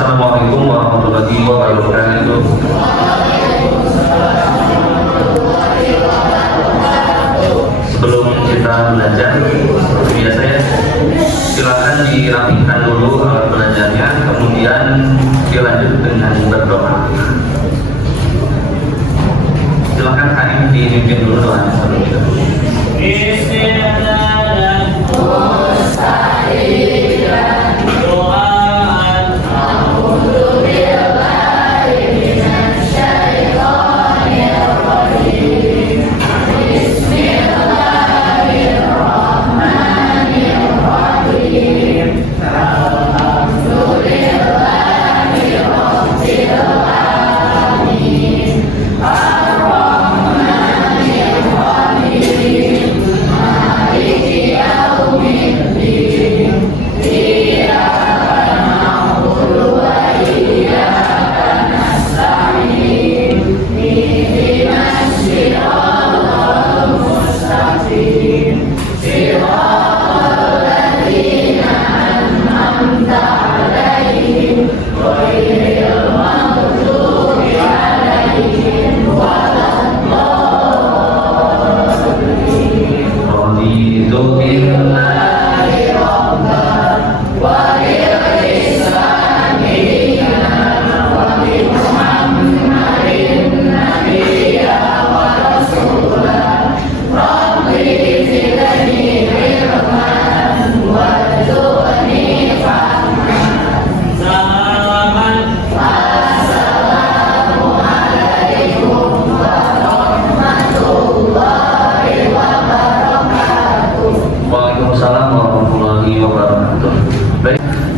Assalamualaikum warahmatullahi wabarakatuh. Sebelum kita belajar, seperti biasa ya, silakan dirapikan dulu alat belajarnya, kemudian dilanjut dengan berdoa. Silakan Kaim dipimpin dulu doanya sebelum kita.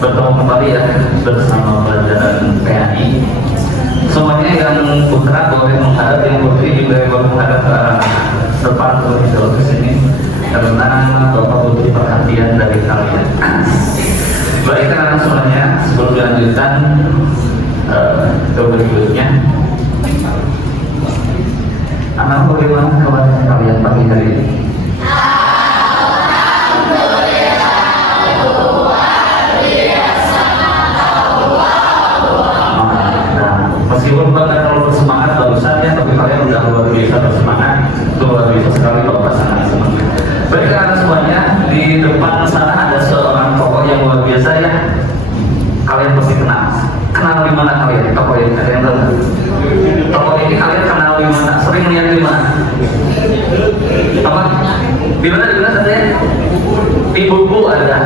Bertemu kembali ya bersama pelajaran PAI. Semuanya yang putra boleh menghadap, yang putri juga boleh menghadap ke arah depan atau ke sini karena Bapak butuh perhatian dari kalian. Baik anak semuanya, sebelum dilanjutkan ke berikutnya, anak bagaimana kabar kalian pagi hari ini? Meskipun Bapak terlalu bersemangat barusan ya, tapi kalian udah luar biasa bersemangat, luar biasa sekali Bapak sangat semangat. Baik anak semuanya, di depan sana ada seorang tokoh yang luar biasa ya. Kalian pasti kenal. Kenal di mana kalian? Tokoh ini kalian tahu? Tokoh ini kalian kenal di mana? Sering lihat di mana? Apa? Di mana saja? Di buku ada.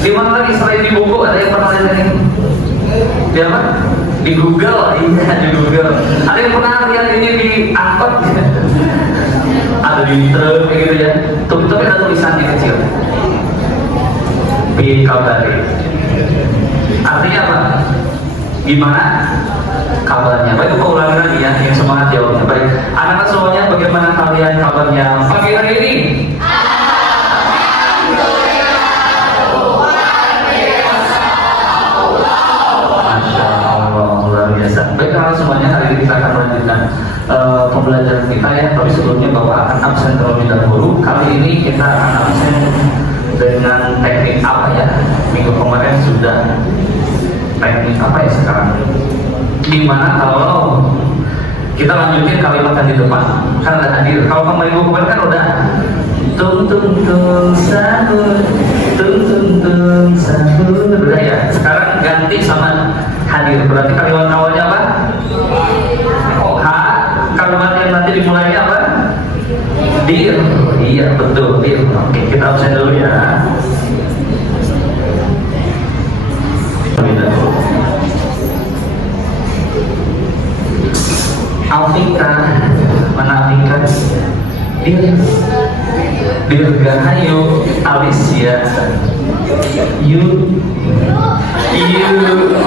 Di mana lagi selain di buku ada yang pernah lihat ini? Di apa? Di Google, iya di Google. Ada yang pernah lihat ini di angkot? Ada di truk gitu ya. Tapi ada tulisannya kecil. Bi kabari. Artinya apa? Gimana kabarnya? Baik, aku ulangi lagi ya, yang semangat jawabnya. Baik, anak-anak semuanya, bagaimana kalian kabarnya pagi hari ini? Baik anak semuanya, hari ini kita akan melanjutkan pembelajaran kita ya. Tapi sebelumnya Bapak akan absen terlebih dahulu. Kali ini kita akan absen dengan teknik apa ya? Minggu kemarin sudah teknik apa ya sekarang? Gimana kalau kita lanjutin kalimat tadi depan? Kan ada hadir. Kalau minggu kemarin kan udah tung tung tung sahur, tung tung tung sahur, udah ya. Sekarang ganti sama hadir. Berarti kalimat awalnya apa? Ha. Kalimat yang nanti dimulainya apa? Dir. Iya betul, dir. Oke, kita absen dulu ya. Alfika, mana Alfika? Dirgahayu Alicia. You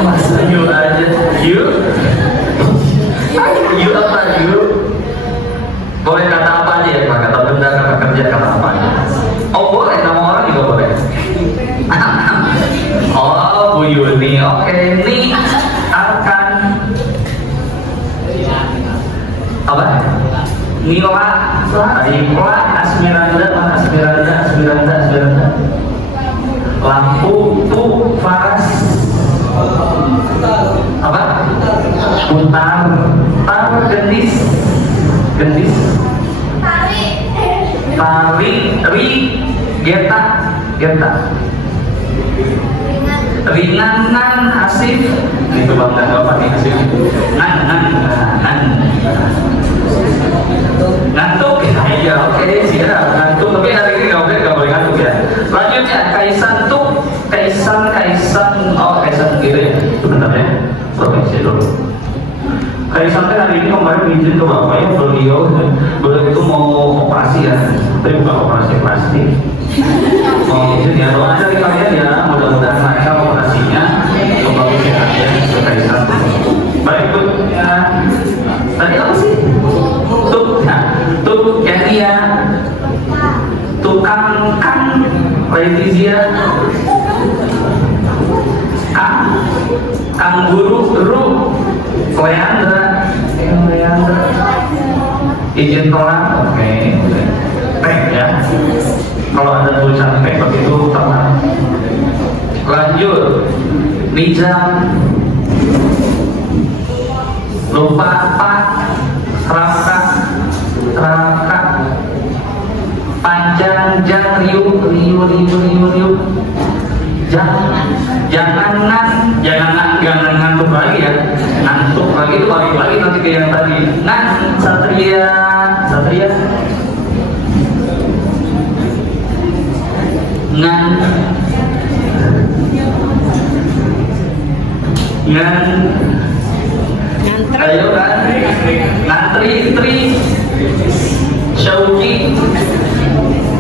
masa you aja. You apa you? Boleh kata apa aja ya Pak? Kata benda, kata kerja, kata apa aja? Oh boleh, nama orang juga boleh. Oh Bu Yuni, oke. Nih akan apa? Mila, Rifla, Asmiranda, Lampu, Tu, Faras, putar, tar, gendis, gendis, tarik, ri, geta, geta, ringanan, asif, ini kebanggaan bapak nih asif, nan, ngantuk, ya oke siap, ngantuk, tapi hari ini nggak boleh ngantuk ya. Lanjutnya kaisan tuh, kaisan, oh kaisan gitu ya, sebentar ya, provinsi dulu. Kaisan hari ini kemarin izin ke bapaknya, beliau itu mau operasi ya, tapi bukan operasi plastik. Mau izin ya, doa dari kalian ya, mudah-mudahan lancar operasinya, kembali sehat ya, kaisan. Berikutnya, tadi apa sih? Tuk yang dia tukang kan Letizia kang guru Leandra izin tolak oke teh ya kalau ada tulisan teh begitu tolak. Lanjut Nizam lupa pak Raka panjang jang riu jangan ngantuk lagi ya, ngantuk lagi itu balik lagi nanti ke yang tadi. Satria ayo kan ngantri tri Syauki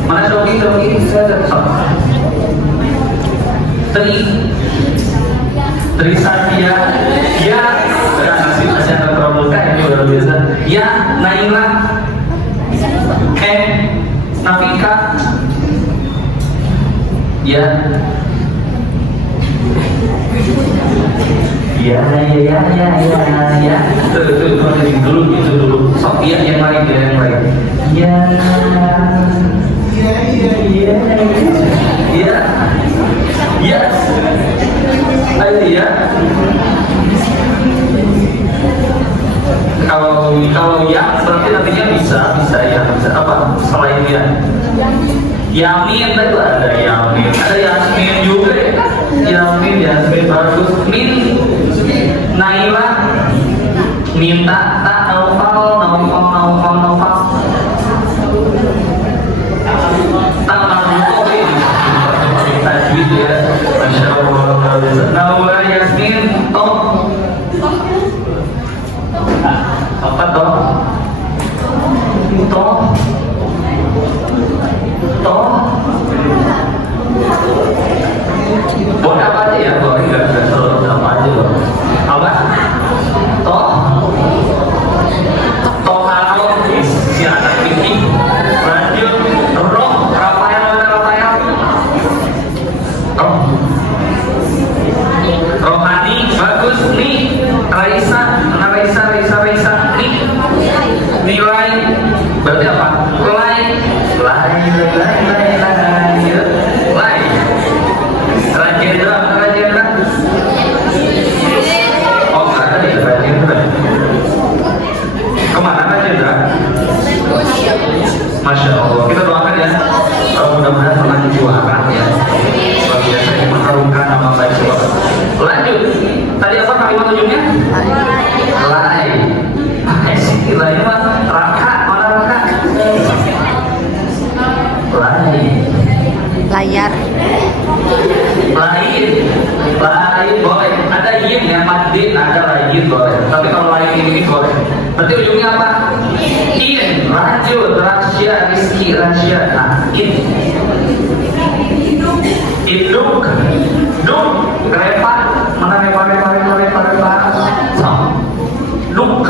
mana Syauki Trisadia ya masih ada pramuka yang luar biasa ya Naila Nafika ya itu dulu Sofia yang lain ayo ya kalau ya berarti nantinya bisa apa selain ya Yamin tadi ada Yamin ada Yasmin juga Yasmin bagus Min Naila minta tak Naufal tak Naufal tajwid ya Masya Allah Naura Yasmin toh apa toh buat apa aja ya boleh nggak selalu apa aja loh apa toh halo si anak ini lanjut Rafael Rohani bagus nih Raisa nih nilai berarti apa Rajendra oh nggak ada ya Rajendra kemana Rajendra Masya Allah kita doakan ya mudah-mudahan menang juara ya luar biasa ini mengharumkan nama baik sebab. Lanjut tadi apa kalimat ujungnya Lai mah Raka mana Raka layar lain boleh ada yin ya madin ada lain boleh tapi kalau lain ini boleh berarti ujungnya apa in lanjut rasya rizki rasya induk duk repa mana repa duk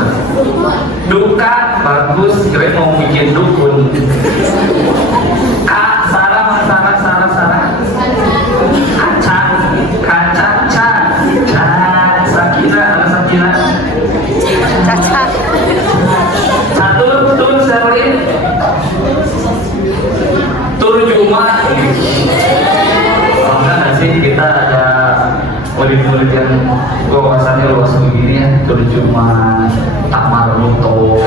duka bagus kira mau bikin dukun Sarah kaca Sakina Caca satu Tun Serlin Turjuma enggak sih kita ada murid-murid yang wawasannya luas begini ya cuma tamar ruto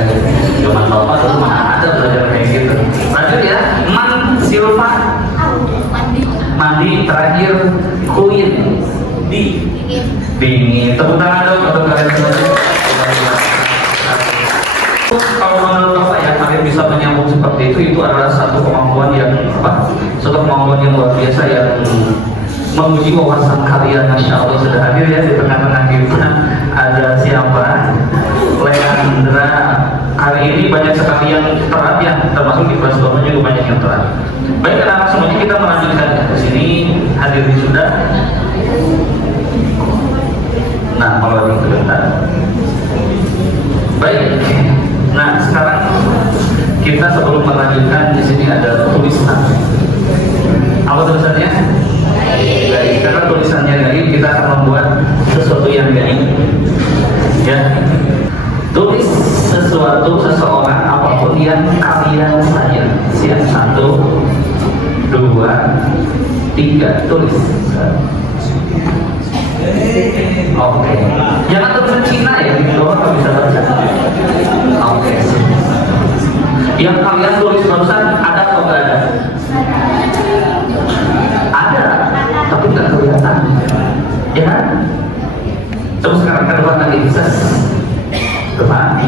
cuma bapak dulu mana ada belajar kayak gitu. Lanjut ya, man silva mandi, terakhir kuin dingin. Tepuk tangan dong untuk kalian semua. Kalau menurut Bapak ya, kalian bisa menyambung seperti itu adalah satu kemampuan yang luar biasa yang menguji wawasan kalian. Masya Allah, sudah hadir ya di tengah-tengah kita. Ada siapa? Leandra. Hari ini banyak sekali yang terat ya, termasuk di kelas bawah juga banyak yang terat. Baik, anak semuanya kita melanjutkan ke sini. Hadir sudah. Nah, kalau itu bentar. Baik. Nah, sekarang kita sebelum melanjutkan di sini ada tulisan. Apa tulisannya? Gaib. Karena tulisannya gaib, kita akan membuat sesuatu yang gaib. Ya. Tulis sesuatu, seseorang, apapun yang kalian sayang. Siap, 1, 2, 3, tulis. Oke. Jangan tulisan Cina ya, di bawah kalau bisa baca. Oke. Yang kalian tulis barusan ada atau nggak ada? Ada, tapi nggak kelihatan. Ya kan? Coba sekarang kita buat lagi. Depan.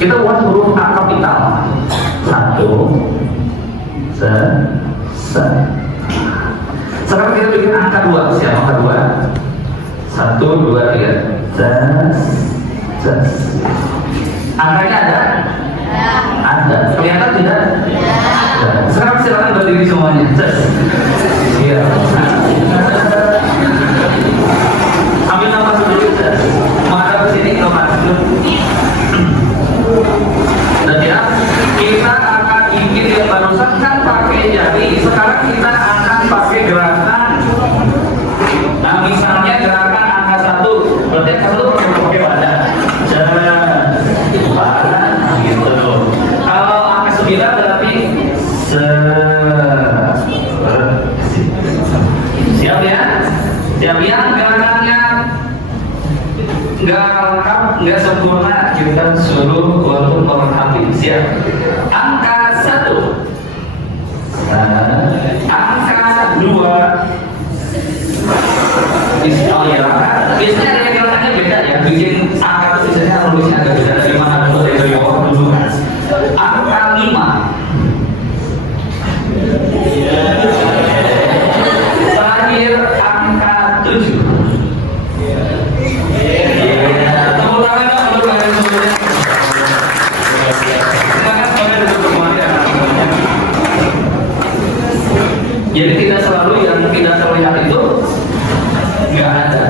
Kita buat huruf A kapital. 1, Sekarang kita bikin angka 2. Siapa angka 2? 1, 2, 3. Angkanya ada? Ada. Kelihatan tidak? Ada. Sekarang silakan berdiri semuanya. Iya. Ambil nafas dulu. Menghadap ke sini, nafas dulu. Dan ya, kita akan bikin yang barusan kan pakai jari. Sekarang kita akan pakai gerakan. Nah, misalnya gerakan angka 1. Berarti angka 1 pakai badan. Gitu. Kalau angka 9 berarti siap ya? Siap ya? Gerakannya nggak lengkap, nggak sempurna, kita suruh untuk melengkapi. Siap? Angka 1, angka 2. Oh ya, biasanya ada yang gerakannya beda ya. Bikin angka itu biasanya rumusnya agak beda dari mana dulu, dari bawah dulu. Angka 5. Terakhir angka 7. Tepuk tangan dong untuk kalian semuanya. Semangat kalian untuk semuanya. Jadi tidak selalu yang tidak terlihat itu nggak ada.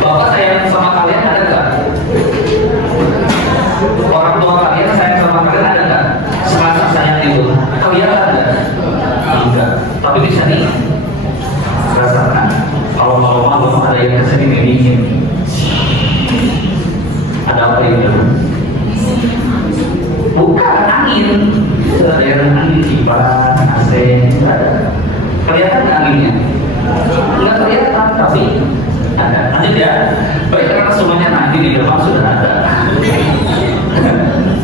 Bapak sayang sama kalian ada nggak? Orang tua kalian sayang sama kalian ada nggak? Serasa sayang itu kelihatan ada? Enggak. Tapi bisa nih rasakan. Kalau malam ada yang kesini dingin. Ada apa itu? Bukan angin. Ada yang angin kipas, AC, ada. Kelihatan nggak anginnya? Nggak kelihatan, tapi ada. Lanjut ya. Baik, karena semuanya nanti di depan sudah ada.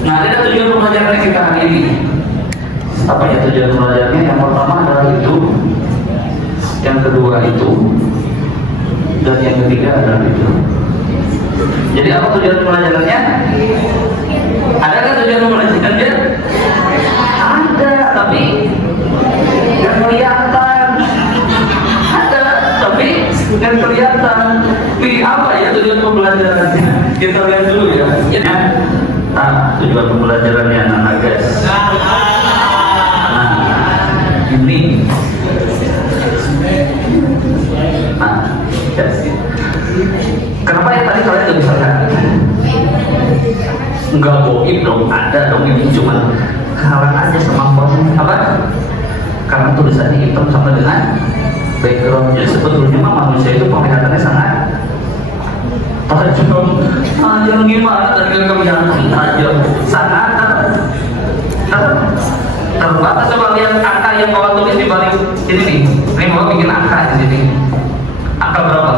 Nah, ada tujuan pembelajaran kita hari ini. Apa ya tujuan pembelajarannya? Yang pertama adalah itu, yang kedua itu, dan yang ketiga adalah itu. Jadi apa tujuan pembelajarannya? Ada kan tujuan pembelajarannya? Ada, tapi nggak kelihatan. Dan kelihatan di apa ya tujuan pembelajarannya? Kita lihat dulu ya. Nah, tujuan pembelajarannya anak guys. Nah, ini. Nah, yes. Kenapa ya tadi kalian nggak bisa lihat? Nggak bohong dong, ada dong, ini cuma halang aja sama apa? Karena tulisannya hitam sama dengan background. Jadi sebetulnya manusia itu penglihatannya sangat tajam. Tajam gimana? Tadi kamu yang tajam, sangat terbatas. Coba lihat angka yang bawa tulis di balik ini nih. Ini bawa bikin angka di sini. Angka berapa?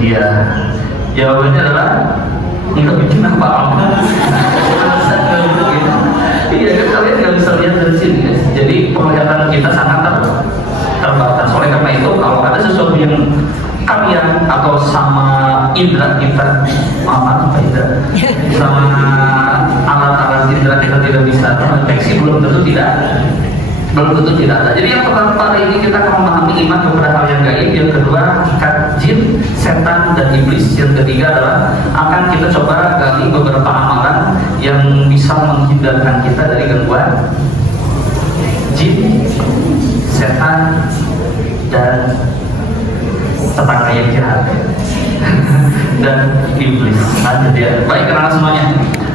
Iya. Jawabannya adalah nggak bikin apa-apa. Iya kan, kalian nggak bisa lihat dari sini ya. Jadi penglihatan kita sangat terbatas. Oleh karena itu kalau ada sesuatu yang kalian atau sama indera kita, apa indera, sama alat-alat indera kita tidak bisa terdeteksi, belum tentu tidak ada. Jadi yang pertama ini kita akan memahami iman kepada hal yang gaib. Yang kedua, hakikat jin, setan, dan iblis. Yang ketiga adalah akan kita coba gali beberapa amalan yang bisa menghindarkan kita dari gangguan jin, setan, dan tetangga yang jahat dan iblis. Lanjut ya. Baik, kenalan semuanya.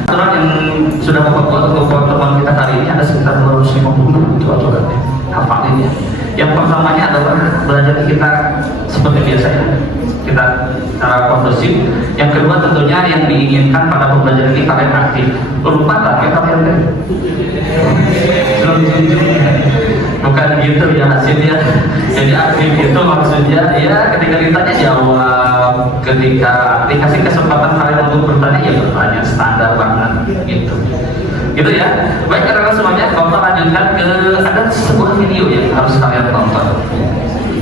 Aturan yang sudah membuat untuk teman kita hari ini ada sekitar 250 itu aturan ya. Hafalin ya. Yang pertamanya adalah belajar kita seperti biasa ya, kita secara kondusif. Yang kedua tentunya yang diinginkan pada pembelajaran ini kalian aktif. Lupa tak ya kalian kan? Bukan gitu ya hasilnya. Jadi aktif itu maksudnya ya ketika ditanya jawab, ketika dikasih kesempatan kalian untuk bertanya ya bertanya, standar banget gitu. Gitu ya. Baik, karena semuanya Bapak lanjutkan ke ada sebuah video yang harus kalian tonton.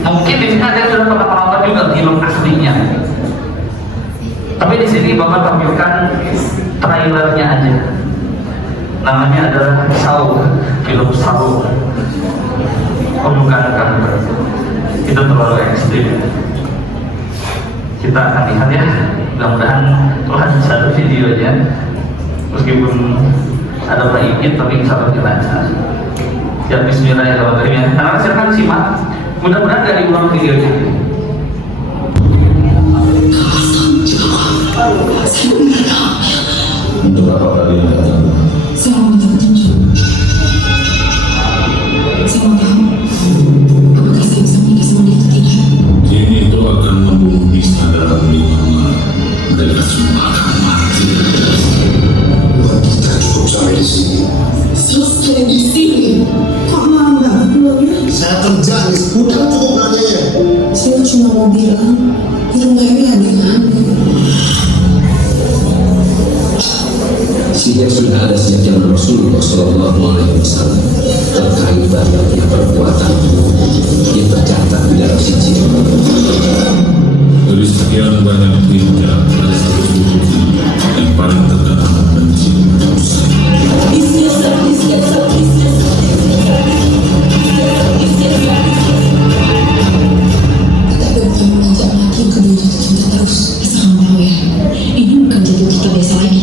Mungkin di sini ada yang sudah pernah menonton juga film aslinya. Tapi di sini Bapak tampilkan trailernya aja. Namanya adalah Saw, film Saw. Oh bukan, itu terlalu ekstrim. Kita akan lihat ya. Mudah-mudahan Tuhan satu videonya, meskipun ada berikit tapi insya Allah lancar. Ya bismillahirrahmanirrahim. Anak silakan simak. Mudah-mudahan gak diulang videonya. Untuk apa kalian datang? Saya mau minta petunjuk. Saya mau tahu apakah saya bisa menikah sama dia atau tidak. Jin itu akan membunuh Nisa dalam 5 malam. Mereka semua akan mati. Kita cukup sampai di sini. Selesai di sini. Kok lambat pulangnya? Saya kerja, udah cukup nanya ya. Saya cuma mau bilang di rumah ini ada hantu. Sehingga sudah ada sejak zaman Rasulullah SAW terkait banyaknya perbuatan yang tercatat di dalam sijil. Dari sekian banyak tindak ada satu solusi yang paling terkenal benci manusia. Tapi bukan mengajak laki kedua jatuh cinta terus. Asal kamu tahu ya, ini bukan jatuh cinta biasa lagi.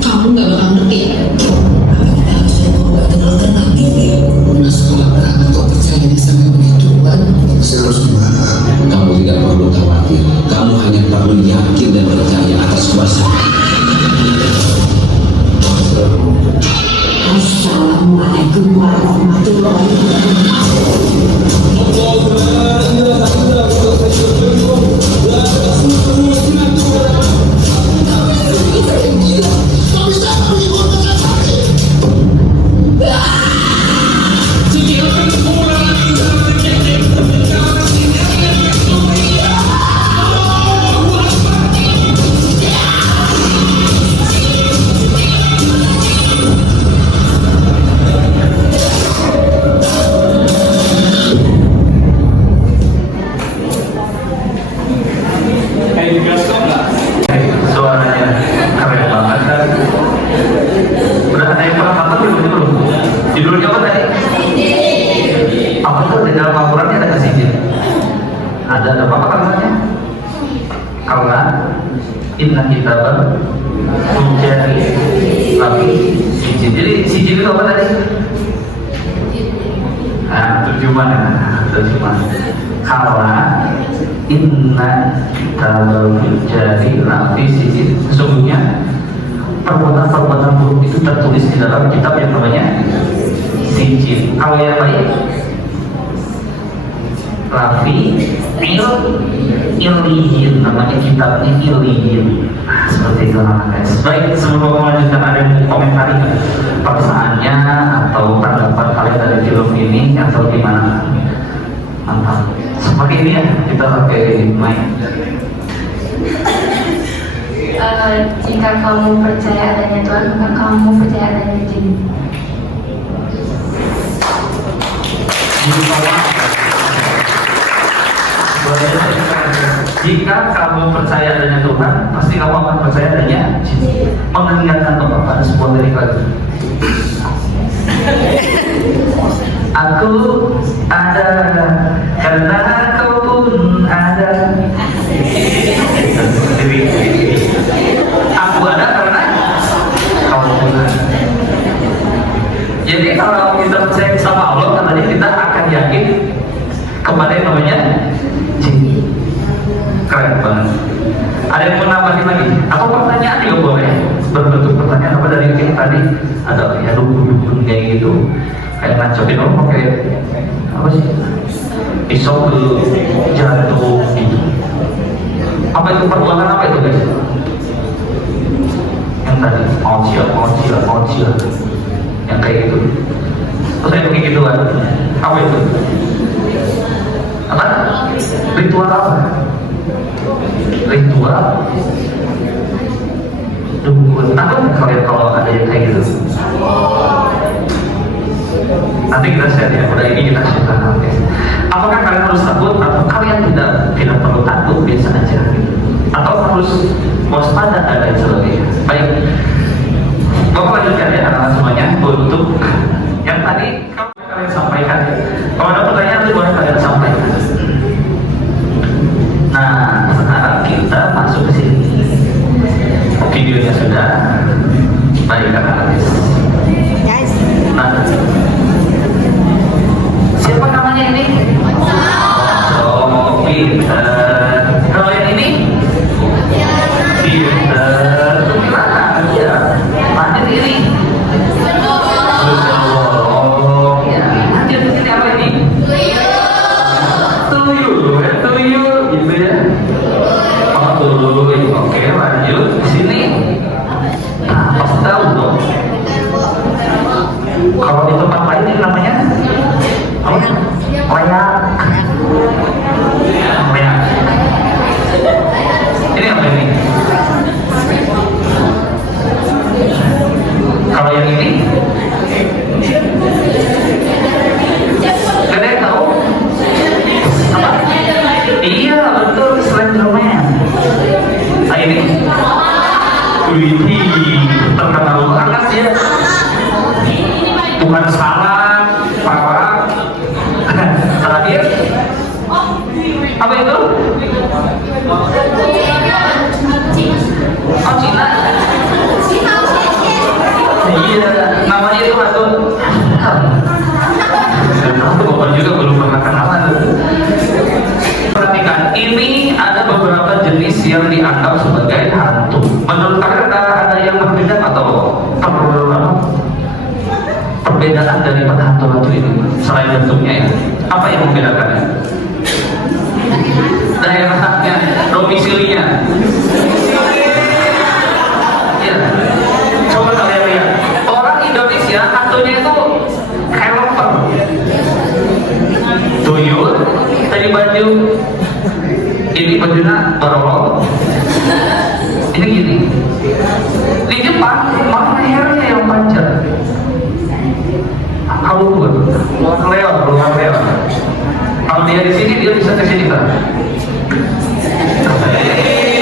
Kamu gak bakal ngerti. Apa kita harus coba obat dan alternatif? Nah sekolah berapa kau percaya sama begituan? Saya harus gimana? Kamu tidak perlu khawatir. Kamu hanya perlu yakin dan percaya atas kuasa. Assalamualaikum warahmatullahi wabarakatuh. Suaranya keren banget kan. Udah ada yang pernah nonton film itu belum? Judulnya apa tadi? Apa tuh di dalam Al-Qurannya ada nggak sijil? Ada apa katanya? Kaulah inna kitabah menjadi tapi sijil. Jadi sijil itu apa tadi? Nah, terjemahan. Kaulah inna kitabah menjadi rafi sijil. Sesungguhnya perbuatan-perbuatan buruk itu tertulis di dalam kitab yang namanya sijil. Kalau yang baik Rafi Iliyin, namanya kitabnya Iliyin. Seperti itu guys. Baik, sebelum melanjutkan ada yang komentari perasaannya atau pendapat kalian dari film ini atau gimana? Mantap. Seperti ini ya kita pakai mic. Jika kamu percaya adanya Tuhan, maka kamu percaya adanya jin. Jika kamu percaya adanya Tuhan, pasti kamu akan percaya adanya jin. Mengingatkan Bapak pada sebuah lirik lagi. Aku ada karena kau pun ada. Aku ada karena kau pun ada. Jadi kalau kita percaya sama Allah, katanya kita akan yakin kepada yang namanya jin. Keren banget. Ada yang mau nambahin lagi? Atau pertanyaan juga boleh. Berbentuk pertanyaan apa dari yang tadi? Ada ya dukun-dukun kayak gitu, kayak ngacokin orang pakai apa sih? Pisau ke jantung gitu. Apa itu perbuatan apa itu guys? Yang tadi ojil, yang kayak gitu. Terus saya kayak gitu kan? Apa itu? Apa? Ritual apa? Ritual dukun. Takut nggak kalian kalau ada yang kayak gitu? Nanti kita share ya, udah ini kita share nanti. Apakah kalian harus takut atau kalian tidak perlu takut, biasa aja? Atau harus waspada dan lain sebagainya? Baik, Bapak lanjutkan ya anak-anak semuanya untuk yang tadi kalian sampaikan. Kalau ada pertanyaan itu boleh kalian sampaikan. Nah, sekarang kita masuk ke sini. Videonya sudah baik anak-anak. Nah, siapa namanya ini? Oh, Peter. Kalau yang ini? Peter. Silakan ya. Lanjut ini. Oh, ya. Lanjut ini apa ini? Tuyul, gitu ya. Oh, tuyul. Oke, lanjut di sini. Nah, pasti tahu dong. Kalau di tempat lain ini namanya apa? Leak. Ini apa ini? Kalau yang ini? Kalian tahu? Apa? Iya, betul, Slenderman. Nah ini? Wih, terkenal banget ya. Bukan salah, parah. Terakhir apa itu? Oh, Cina. Iya, namanya itu atau aku Bapak juga belum pernah kenalan. Perhatikan, ini ada beberapa jenis yang dianggap sebagai hantu. Menurut kalian ada yang berbeda atau perbedaan daripada hantu-hantu ini selain bentuknya ya? Apa yang membedakannya? Daerahnya, domisilinya. Ya, coba kalian lihat. Orang Indonesia hantunya itu kayak lemper. Tuyul, tadi baju. Ini bajunya barolong. Ini gini. Di Jepang, malah lehernya yang panjang. Kalau luar leher. Kalau dia di sini, dia bisa ke sini kan?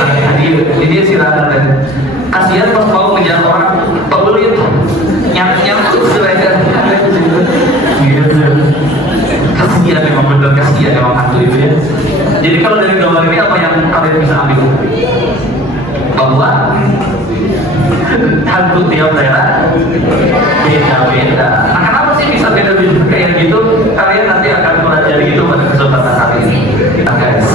Nah, dia silakan kan. Kasihan pas mau mengejar orang, pebelit, nyangkut seragam. Gitu. Kasihan memang hantu itu ya. Jadi kalau dari gambar ini apa yang kalian bisa ambil? Bahwa hantu tiap daerah beda-beda. Nah, kenapa sih bisa beda-beda kayak gitu? Kalian nanti akan pelajari itu pada kesempatan hari ini. Kita guys,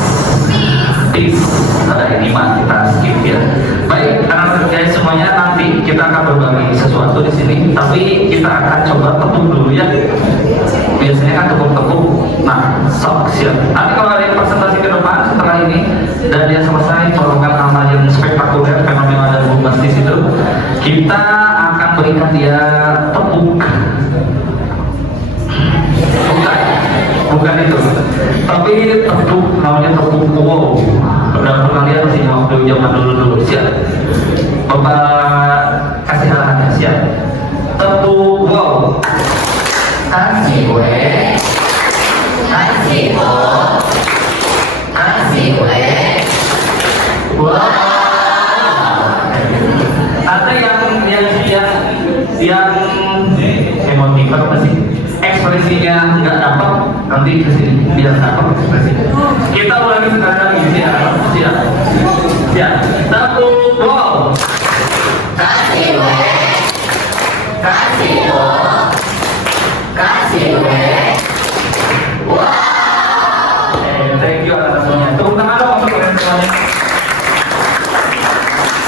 please, ada ini mah kita skip ya. Baik, anak-anak guys semuanya, nanti kita akan berbagi sesuatu di sini. Tapi kita akan coba tepung dulu ya. Biasanya kan tepung-tepung. Nah, sok siap. Nanti kalau ada yang presentasi ke depan setelah ini dan dia selesai colongan nama yang spektakuler fenomena dan bombastis itu, kita akan berikan dia tepung. Bukan itu, tapi tepung namanya tepung wow. udah pernah lihat sih waktu zaman dulu siap. Bapak kasih arahannya siap. Tepuk wow. Kasih gue. Kasih go. Kasih gue. Wow. Ada yang emotif apa sih? Ekspresinya nggak dapat, nanti kesini biar dapat ekspresi. Kita ulangi sekali lagi, siap. Satu, wow. Kasih gue, kasih gue, kasih gue. Wow. Thank you atas semuanya. Tepuk tangan dong untuk kalian semuanya.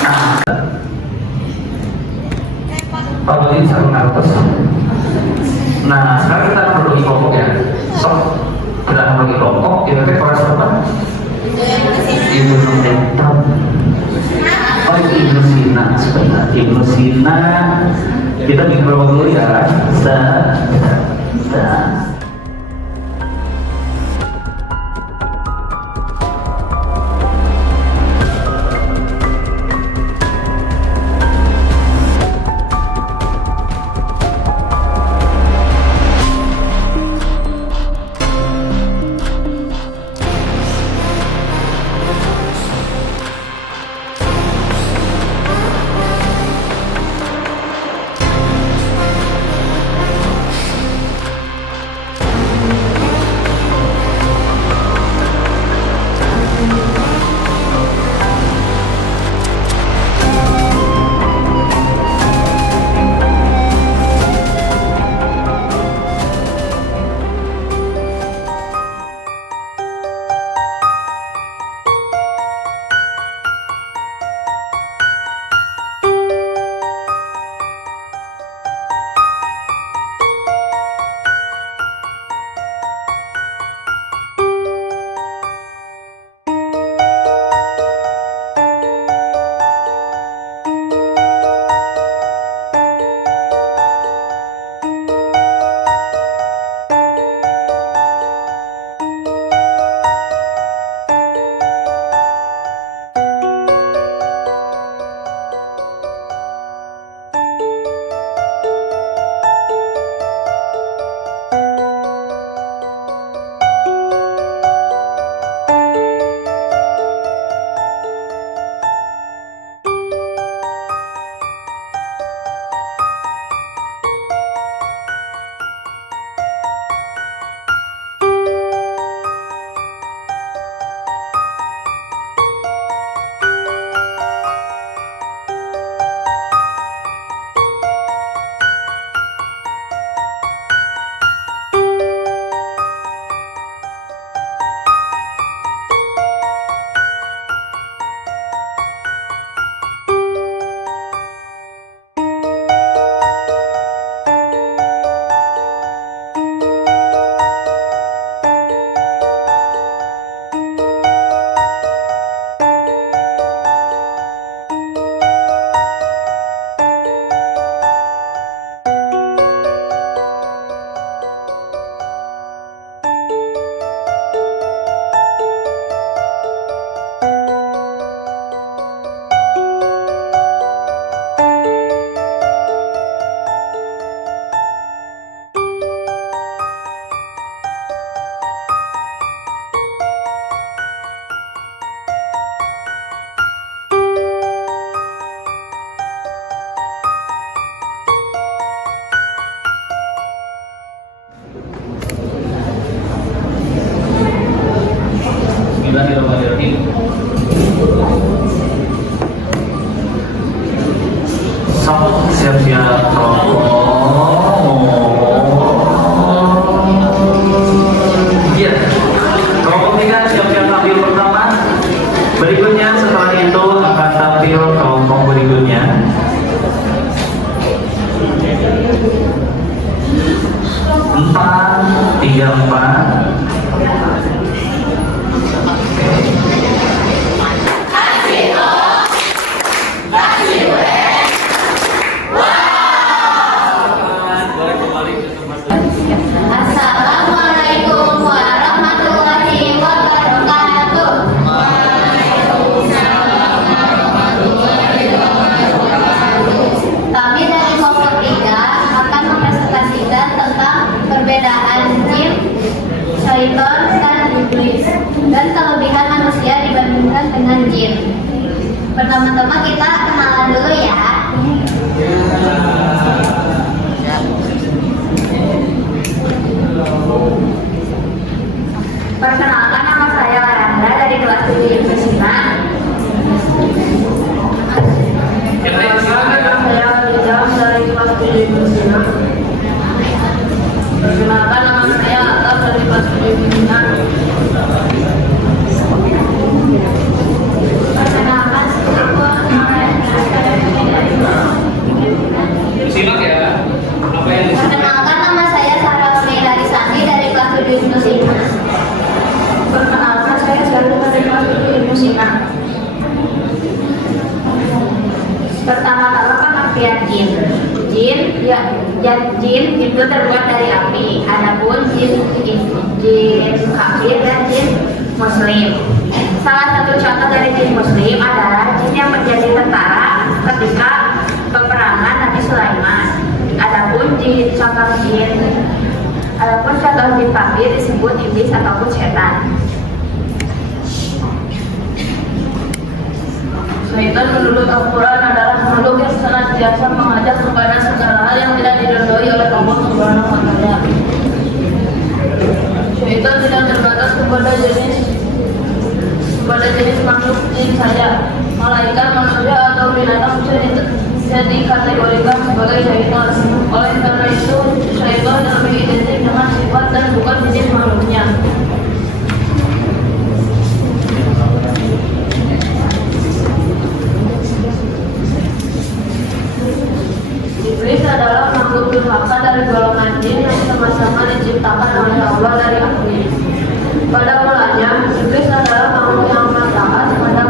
Nah, kalau ini satu kartus. Nah, sekarang kita akan berbagi kelompok ya. Kita akan bagi kelompok. Kira-kira kelas berapa? Ibnu Dentam. Oh, Ibnu Sina. Sebentar, Ibnu Sina. Kita bikin kelompok dulu ya. Siap-siap Iya, kelompok 3 siap-siap tampil pertama. Berikutnya setelah itu akan tampil kelompok berikutnya. Empat, 3, 4. Teman-teman kita kenalan dulu ya. Perkenalkan, nama saya Laranda dari kelas 7 Yusina. Perkenalkan, nama saya Rizal dari kelas 7 Yusina. Perkenalkan, nama saya Atap dari kelas 7 Yusina. Perkenalkan, Simak ya. Apa yang Perkenalkan, nama saya Sarah Meilari Sandi dari kelas 7 Yusina. Perkenalkan, saya Syahrul dari kelas 7 Yusina. Pertama-tama pengertian jin. Jin itu terbuat dari api. Adapun jin kafir dan jin muslim. Salah satu contoh dari jin muslim adalah jin yang menjadi tentara ketika peperangan Nabi Sulaiman. Adapun contoh jin kafir disebut iblis ataupun setan. Syaitan menurut Al-Quran adalah makhluk yang senantiasa mengajak kepada segala hal yang tidak diridhoi oleh Allah Subhanahu wa Ta'ala. Syaitan tidak terbatas kepada jenis makhluk jin saja, malaikat, manusia atau binatang bisa dikategorikan sebagai syaitan. Oleh karena itu, syaitan lebih identik dengan sifat dan bukan jenis makhluknya. Iblis adalah makhluk durhaka dari golongan jin yang sama-sama diciptakan oleh Allah dari api. Pada mulanya, iblis adalah makhluk yang amat taat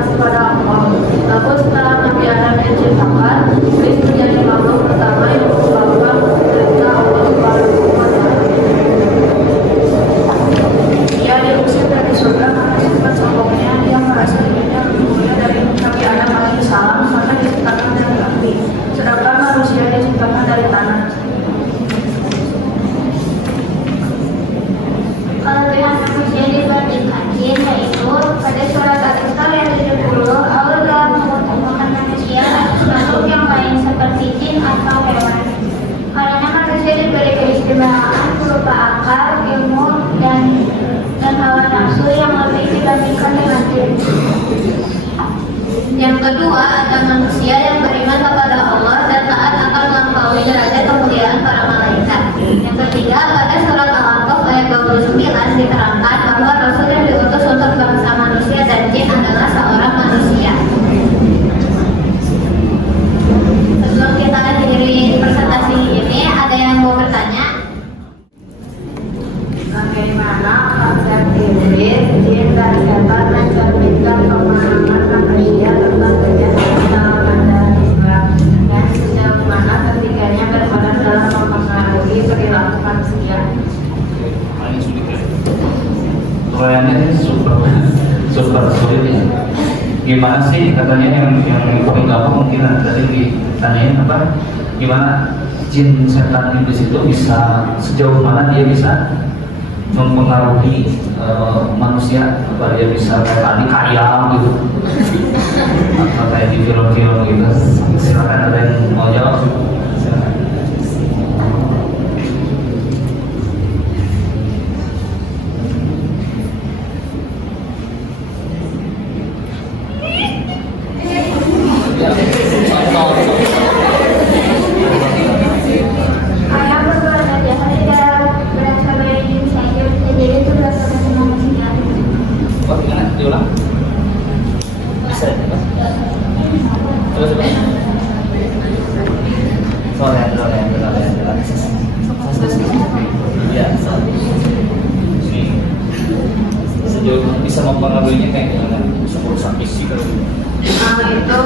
kepada Allah. Namun setelah Nabi Adam diciptakan, iblis menjadi makhluk pertama yang melakukan perintah Allah Subhanahu wa Ta'ala. Ia diusir dari surga karena sifat sombongnya yang merasa dirinya lebih mulia dari Nabi Adam alaihissalam karena diciptakan dari api. Sedangkan manusia diciptakan dari tanah. Kelebihan manusia dibandingkan jin yaitu pada surat Al-Isra ayat 70, Allah telah mengutamakan manusia atas makhluk yang lain seperti jin atau hewan. Karena manusia diberi keistimewaan berupa akal, ilmu, dan hawa nafsu yang lebih dibandingkan dengan jin. Yang kedua, ada manusia yang beriman kepada Allah dan taat akan melampaui derajat kemuliaan para malaikat. Yang ketiga, pada surat Al-A'raf ayat 29 diterangkan bahwa Rasul yang diutus untuk bangsa manusia dan jin adalah seorang manusia. Sebelum kita akhiri presentasi ini, ada yang mau bertanya? Bagaimana konsep iblis, jin, dan setan mencerminkan pemahaman manusia tentang kejahatan dalam ajaran Islam dan sejauh mana ketiganya berperan dalam mempengaruhi perilaku manusia? paling sulit ya? Pertanyaannya ini super sulit ya. Gimana sih katanya yang paling gampang mungkin tadi ditanyain apa? Gimana jin setan iblis itu bisa sejauh mana dia bisa mempengaruhi manusia, apa dia bisa kayak tadi kaya gitu atau kayak di film-film gitu. Silakan, ada yang mau jawab? Silakan. Ayah berbuat jahat tidak berasal dari jin saja, bisa jadi itu berasal dari manusia. Oh, gimana? Diulang? Bisa ya? Coba. Sore. Ya, sejauh bisa mempengaruhinya kayak gimana? Bisa merusak isi kalau Itu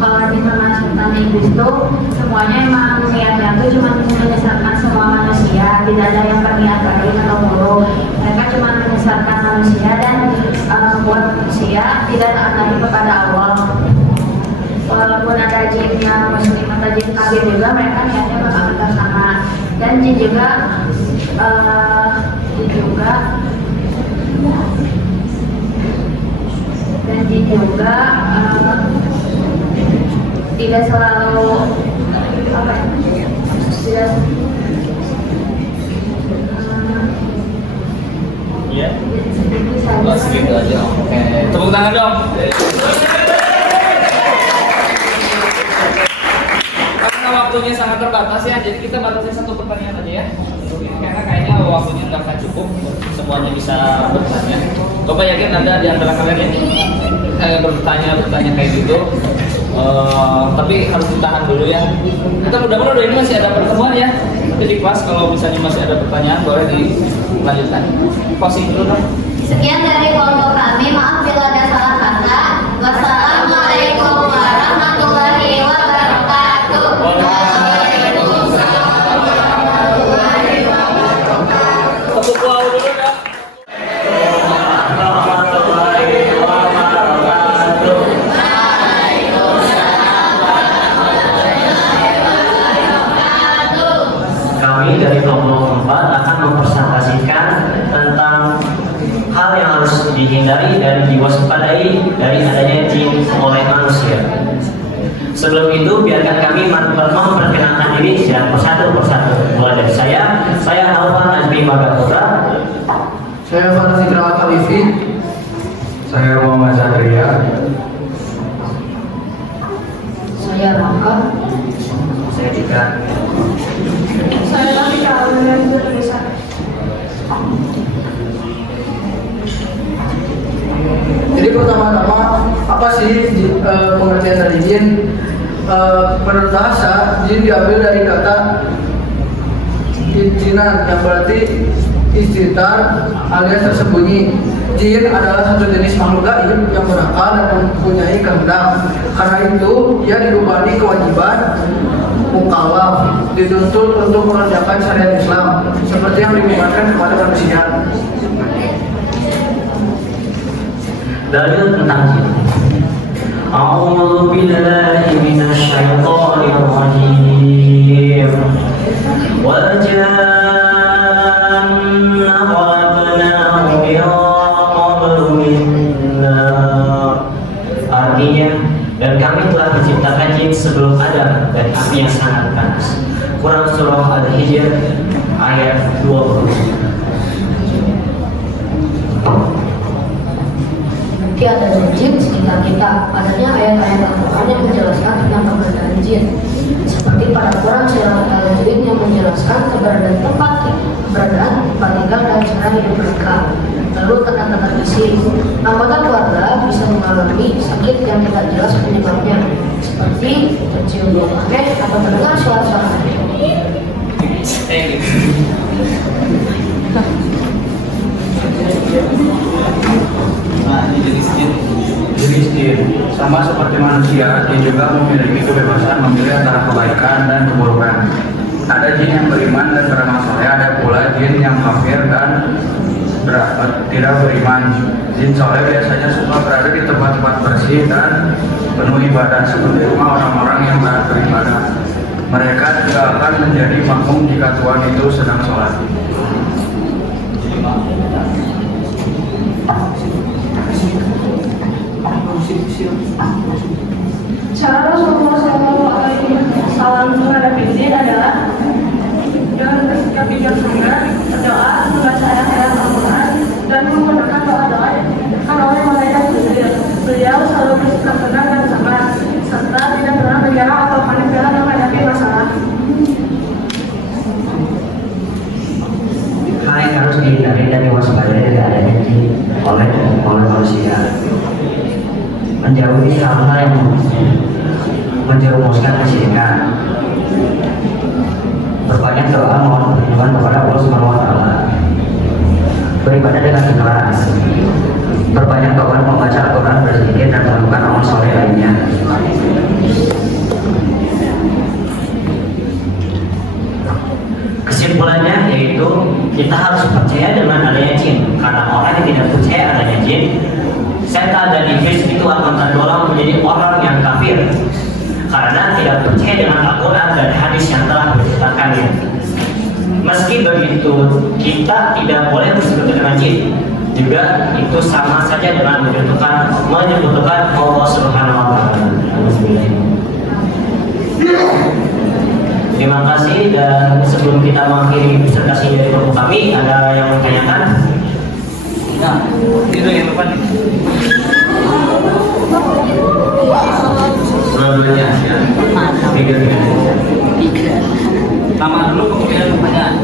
kalau misalnya setan iblis itu semuanya emang niatnya tuh cuma menyesatkan semua manusia, tidak ada yang berniat baik atau buruk. Mereka cuma menyesatkan manusia dan membuat manusia tidak taat lagi kepada Allah. Walaupun ada jin yang muslim atau jin kafir juga, mereka niatnya bakal sama. Dan jin juga dan jin juga tidak selalu apa ya, tidak Iya. sedikit saja. Oh, segitu aja. Oke. Tepuk tangan dong. Karena waktunya sangat terbatas ya, jadi kita batasi satu pertanyaan aja ya. Untuk ini karena kayaknya waktunya nggak akan cukup semuanya bisa bertanya. Bapak yakin ada di antara kalian yang kayak bertanya kayak gitu? Tapi harus ditahan dulu ya. Kita mudah-mudahan ini masih ada pertemuan ya. Nanti di kelas kalau misalnya masih ada pertanyaan boleh dilanjutkan. Posisi dulu dong. Sekian dari kelompok kami, maaf bila ada salah kata. Wassalamualaikum warahmatullahi wabarakatuh. Untuk wow dulu dong. Kami dari kelompok 4 akan mempresentasikan tentang hal yang harus dihindari dan diwaspadai dari adanya jin oleh manusia. Sebelum itu, biarkan kami memperkenalkan diri secara persatu. Mulai dari saya Alvan Azmi Magaputra. Saya Fatah Fikrawat Alifi. Saya Muhammad Zadria. Saya Rangka. Saya Dika. Saya Rafika Alhamdulillah Indonesia. Jadi pertama-tama apa sih pengertian dari jin? Menurut bahasa, jin diambil dari kata jinan yang berarti istitar alias tersembunyi. Jin adalah satu jenis makhluk gaib yang berakal dan mempunyai kehendak. Karena itu, ia dibebani kewajiban mukallaf, dituntut untuk mengerjakan syariat Islam seperti yang dibebankan kepada manusia. Dalil tentang jin. A'udzu billahi minasy syaithanir rajim. Wal janna khalaqnahu min qablu min nar. Artinya, dan kami telah menciptakan jin sebelum Adam dari api yang sangat panas. Quran surah Al-Hijr ayat 20. Adanya jin sekitar kita. Adanya ayat-ayat Al-Quran yang menjelaskan tentang keberadaan jin, seperti pada Quran surah Al-Jin yang menjelaskan keberadaan tempat tinggal dan cara hidup mereka. Lalu kata-kata isi, anggota keluarga bisa mengalami sakit yang tidak jelas penyebabnya, seperti tercium bau aneh atau mendengar suara-suara aneh. Nah, ini jenis jin. Jenis jin sama seperti manusia, dia juga memiliki kebebasan memilih antara kebaikan dan keburukan. Ada jin yang beriman dan beramal soleh, ada pula jin yang kafir dan tidak beriman. Jin soleh biasanya suka berada di tempat-tempat bersih dan penuh ibadah seperti rumah orang-orang yang taat beribadah. Mereka tidak akan menjadi makmum jika Tuhan itu sedang sholat. Cara Rasulullah SAW menghadapi jin adalah dengan bersikap bijaksana, berdoa, membaca ayat-ayat Al-Quran, dan menggunakan doa-doa oleh malaikat Jibril. Beliau selalu bersikap tenang dan sabar, serta tidak pernah menyerah atau panik dalam menghadapi masalah. Hal yang harus dihindari dan diwaspadai dari adanya jin oleh manusia. Menjauhi hal-hal yang menjerumuskan kesyirikan. Berbanyak doa mohon perlindungan kepada Allah Subhanahu wa taala. Beribadah dengan ikhlas. Berbanyak doa membaca Al-Quran, berzikir dan melakukan amal soleh lainnya. Kesimpulannya yaitu kita harus percaya dengan adanya jin, karena orang yang tidak percaya adanya jin, setan dan iblis itu akan terdorong menjadi orang yang kafir karena tidak percaya dengan Al-Quran dan hadis yang telah diceritakannya. Meski begitu, kita tidak boleh bersekutu dengan jin, juga itu sama saja dengan menyebutkan Allah Subhanahu wa taala. Terima kasih, dan sebelum kita mengakhiri presentasi dari kelompok kami, ada yang mau tanyakan? Nah, itu yang depan. Dua-duanya ya. Tiga. Nama dulu kemudian pertanyaan.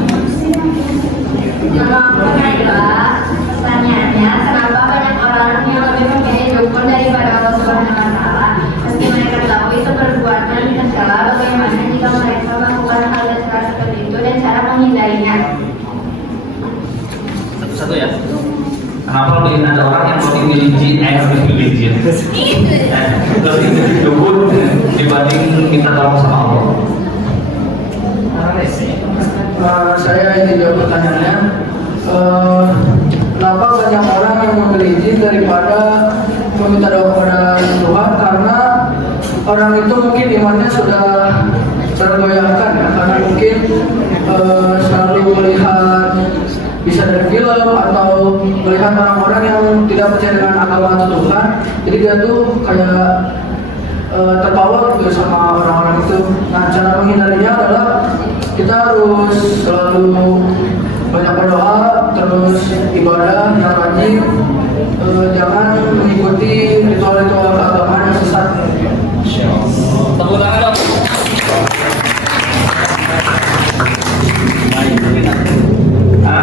Pertanyaannya, kenapa banyak orang yang lebih memilih dukun daripada Allah Subhanahu wa taala? Meski mereka tahu itu perbuatan tercela, bagaimana jika mereka melakukan hal yang keras seperti itu dan cara menghindarinya? Satu-satu ya. Kenapa lebih ada orang yang lebih milih jin, lebih milih jin? Lebih milih dukun dibanding minta tolong sama Allah. Saya ingin jawab pertanyaannya. Kenapa banyak orang yang memilih jin daripada meminta doa kepada Tuhan? Karena orang itu mungkin imannya sudah tergoyahkan ya, karena mungkin selalu melihat bisa dari film atau melihat orang-orang yang tidak percaya dengan agama atau Tuhan, jadi dia tuh kayak terbawa gitu sama orang-orang itu. Nah, cara menghindarinya adalah kita harus selalu banyak berdoa, terus ibadah yang rajin, jangan mengikuti ritual-ritual keagamaan yang sesat. Tepuk tangan dong.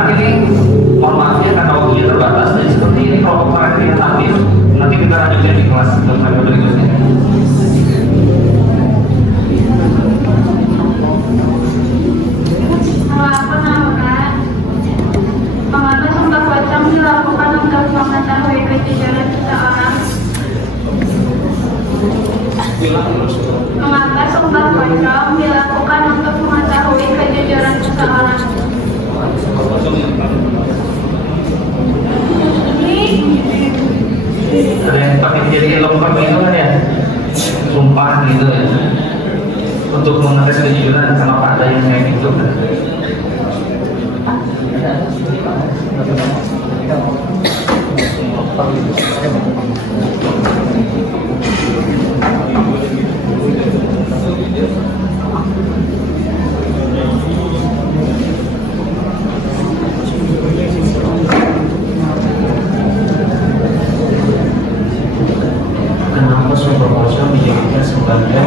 Ini mohon maaf ya karena waktunya terbatas, jadi seperti ini kelompok terakhir yang tampil. Nanti kita lanjutkan di kelas berikutnya. Mengapa sumpah pocong dilakukan untuk mengetahui kejujuran seseorang? Mengapa sumpah pocong dilakukan untuk mengetahui kejujuran seseorang? Ada yang pakai jadi lompat gitu kan ya, sumpah gitu ya, untuk mengetes kejujuran. Kenapa ada yang kayak gitu kan? Kenapa sumpah pocong dijadikan sebagai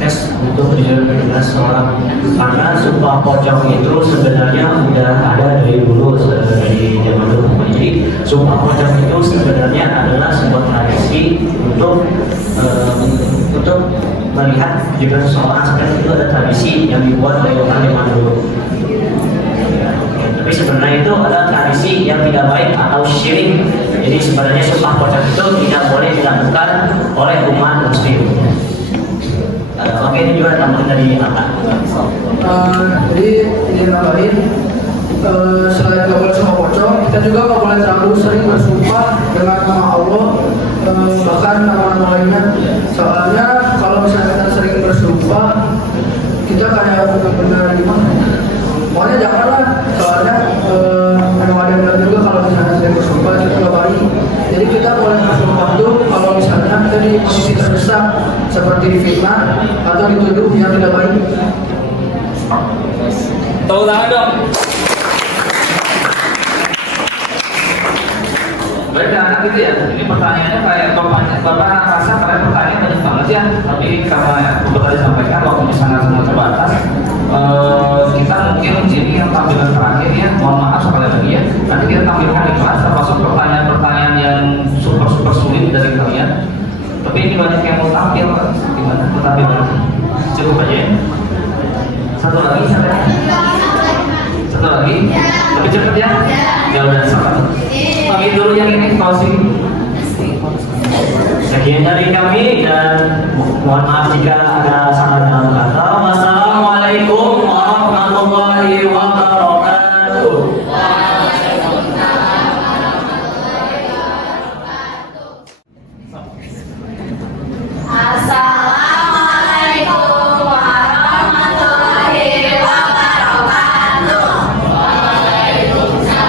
tes untuk kejujuran seorang? Karena sumpah pocong itu sebenarnya udah ada dari dulu, dari zaman dulu. Jadi sumpah pocong itu sebenarnya adalah sebuah tradisi untuk melihat kejujuran seseorang. Sebenarnya itu ada tradisi yang dibuat oleh orang zaman dulu. Tapi sebenarnya itu adalah tradisi yang tidak baik atau syirik. Jadi sebenarnya sumpah pocong itu tidak boleh dilakukan oleh umat muslim. Oke, ini juga tambahan dari Akan. Jadi ini nambahin, selain nggak boleh sumpah pocong, kita juga nggak boleh terlalu sering bersumpah dengan nama Allah, bahkan nama-nama lainnya. Soalnya kalau misalnya kita sering bersumpah, kita kayak benar-benar gimana? Pokoknya janganlah, soalnya ada yang bilang juga kalau misalnya sering bersumpah itu nggak baik. Jadi kita boleh bersumpah tuh kalau misalnya kita di posisi terdesak, seperti difitnah atau dituduh yang tidak baik. Tepuk tangan dong. Baik, anak itu ya, ini pertanyaannya kayak Bapak rasa kalian pertanyaan banyak banget ya. Tapi karena Bapak tadi sampaikan waktunya sangat terbatas, kita mungkin ini yang tampilan terakhir ya. Mohon maaf sekali lagi ya. Nanti kita tampilkan di kelas termasuk pertanyaan-pertanyaan yang super sulit dari kalian. Tapi ini banyak yang mau tampil, gimana? Mau tampil lagi? Cukup aja ya. Satu lagi, satu lagi, lebih cepat ya. Ya udah sabar. Kami dulu yang ini closing. Sekian dari kami, dan mohon maaf jika ada salah dalam kata. Wassalamualaikum warahmatullahi wabarakatuh. Assalamualaikum warahmatullahi wabarakatuh. Waalaikumsalam.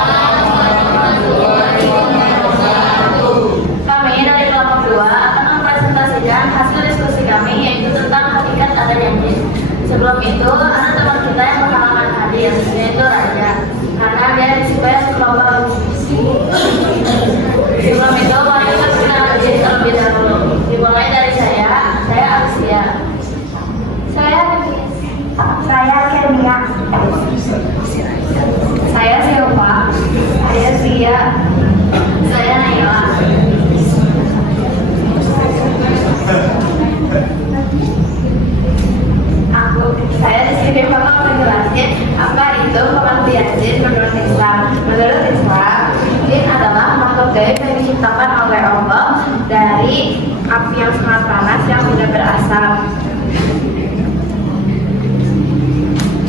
Allah dari api yang sangat panas yang tidak berasap.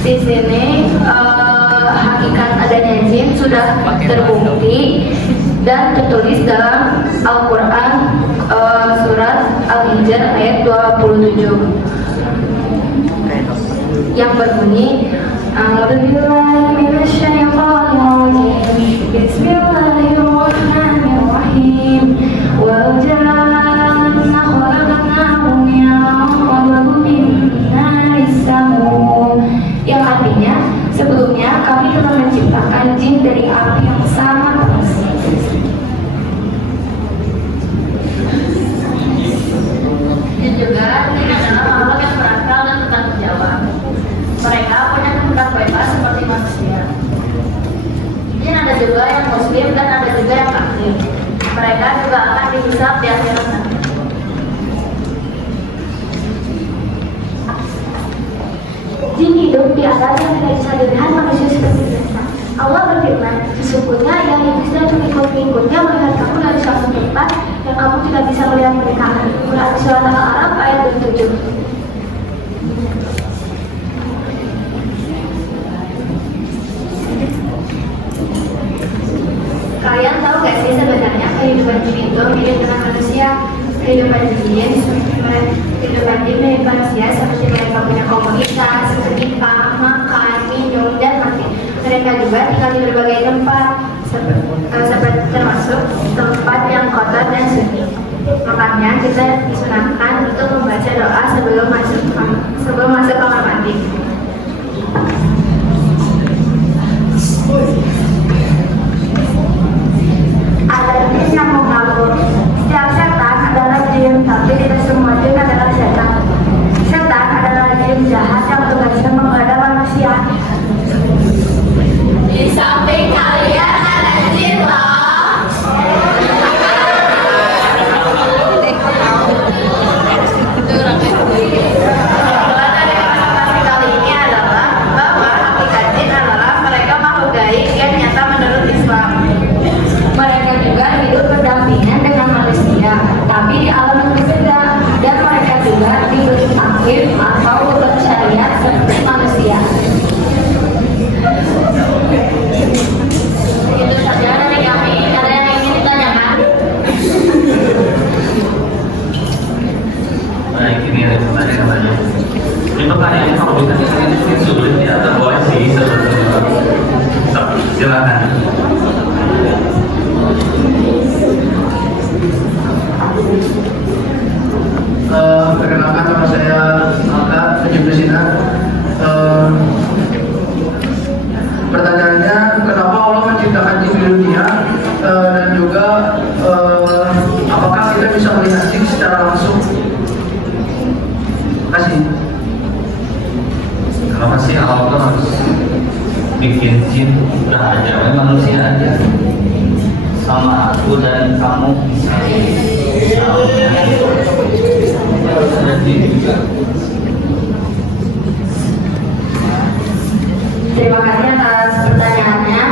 Di sini hakikat adanya jin sudah terbukti dan tertulis dalam Al-Quran surat Al-Hijr ayat 27 yang berbunyi Bismillahirrahmanirrahim wa janna khalaqnahu min qablu min naris samum, yang artinya sebelumnya kami telah menciptakan jin dari api yang sangat panas. Dan juga jin adalah makhluk yang berakal dan bertanggung jawab. Mereka punya kehendak bebas seperti manusia. Jin ada juga yang muslim dan ada juga yang kafir. Mereka juga akan dihisab di akhirat nanti. Jin hidup di alam yang tidak bisa dilihat manusia seperti biasa. Allah berfirman, sesungguhnya yang iblis dan pengikut-pengikutnya melihat kamu dari suatu tempat yang kamu tidak bisa melihat mereka. Quran surat Al-A'raf ayat 27. Kalian tahu gak sih sebenarnya kehidupan jin itu mirip dengan manusia? Kehidupan jin mirip manusia seperti mereka punya komunitas, berlimpah, makan, minum, dan mati. Mereka juga tinggal di berbagai tempat, seperti termasuk tempat yang kotor dan sunyi. Makanya kita disunahkan untuk membaca doa sebelum masuk kamar mandi. Ada jin yang mengganggu. Setiap setan adalah jin, tapi tidak semua jin adalah setan. Setan adalah jin jahat yang tugasnya menggoda manusia. Di samping kalian ada jin loh. Kali ini adalah bahwa hakikat jin adalah mereka makhluk gaib yang nyata menurut Islam. Mereka juga hidup berdampingan dengan manusia, tapi di alam yang berbeda, dan mereka juga diberi takdir atau hukum syariat seperti manusia. Itu saja dari kami. Ada yang ingin ditanyakan? Baik, ini ada pertanyaan banyak. Ini pertanyaannya kalau ditanya ini sulit ya, atau boleh sih sebetulnya. Silakan. Perkenalkan nama saya Alka Sejumlah. Pertanyaannya, kenapa Allah menciptakan jin di dunia, dan juga apakah kita bisa melihat jin secara langsung? Terima kasih. Kenapa sih Allah harus bikin jin? Udah aja, manusia aja. Sama aku dan kamu. Terima kasih atas pertanyaannya.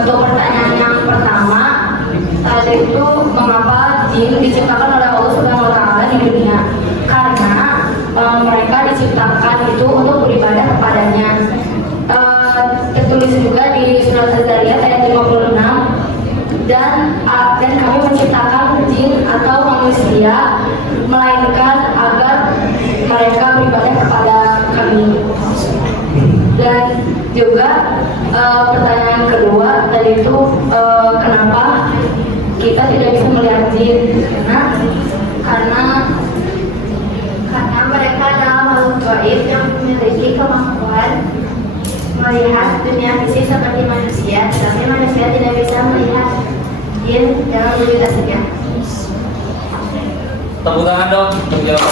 Untuk pertanyaan yang pertama, tadi itu mengapa jin diciptakan oleh Allah Subhanahu wa Ta'ala di dunia? Karena mereka diciptakan itu untuk beribadah kepadanya. Tertulis juga di surat Az-Zariyat ayat 56, dan kami menciptakan jin atau manusia melainkan agar mereka beribadah kepada kami. Dan juga pertanyaan kedua tadi itu, kenapa kita tidak bisa melihat jin? Karena mereka adalah makhluk gaib yang memiliki kemampuan melihat dunia fisik seperti manusia, tapi manusia tidak bisa melihat jin dalam wujud aslinya. Tepuk tangan dong untuk jawab.